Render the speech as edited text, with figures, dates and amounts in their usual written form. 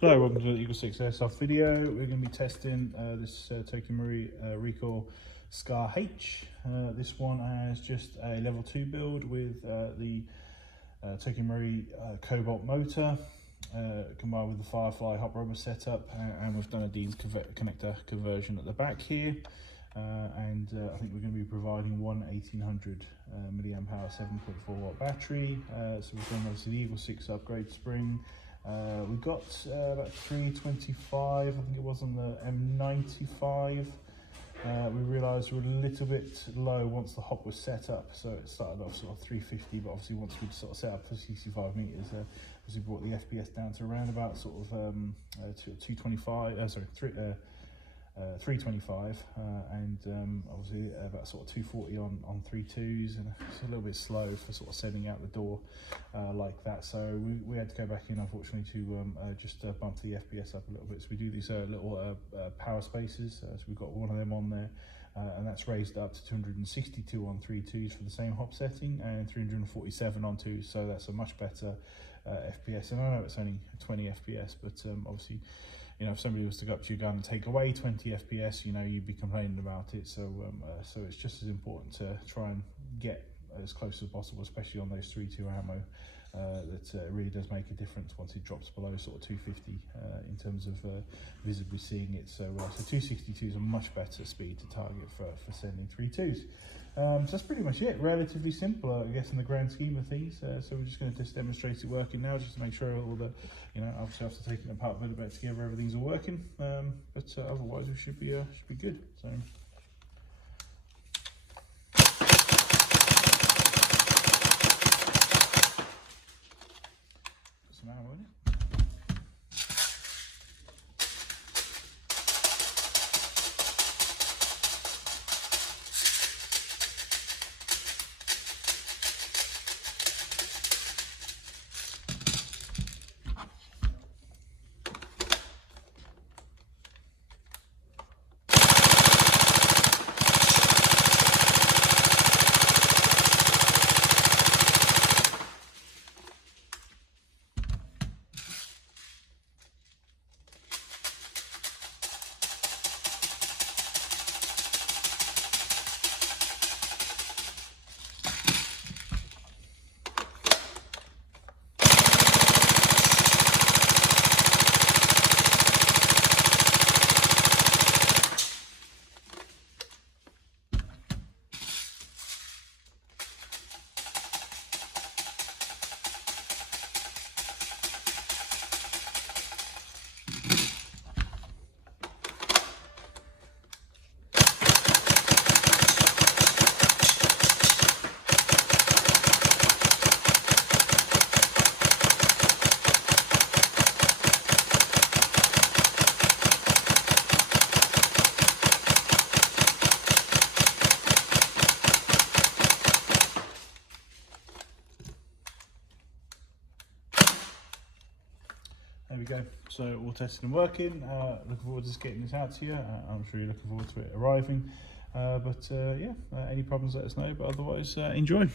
Hello, welcome to the EagleSix Airsoft video. We're going to be testing this Tokyo Marine Recoil Scar H. This one has just a level 2 build with the Tokyo Marine Cobalt motor combined with the FireFly Hop Rubber setup, and we've done a Dean's connector conversion at the back here. I think we're going to be providing one 1800 milliamp hour 7.4 watt battery. So we've done obviously the EagleSix upgrade spring. We got about 325, I think it was, on the M95. We realised we were a little bit low once the hop was set up, so it started off sort of 350, but obviously once we'd sort of set up for 65 metres, we brought the FPS down to around about sort of 325, obviously about sort of 240 on 3.2s, and it's a little bit slow for sort of sending out the door like that. So we had to go back in, unfortunately, to just bump the FPS up a little bit. So we do these little power spacers. So we've got one of them on there, and that's raised up to 262 on 3.2s for the same hop setting, and 347 on 2s. So that's a much better FPS. And I know it's only 20 FPS, but obviously, you know, if somebody was to go up to your gun and take away 20 FPS, you know, you'd be complaining about it. So so it's just as important to try and get as close as possible, especially on those 3.2 ammo. That really does make a difference once it drops below sort of 250 in terms of visibly seeing it. So 262 is a much better speed to target for sending 3.2s. So that's pretty much it. Relatively simple, I guess, in the grand scheme of things. So we're just going to just demonstrate it working now, just to make sure all the, you know, obviously after taking it apart a little bit together, everything's all working. But otherwise, we should be good. So. Some ammo in it. There we go. So all tested and working. Looking forward to just getting this out to you. I'm sure you're looking forward to it arriving. Yeah, any problems, let us know. But otherwise, enjoy.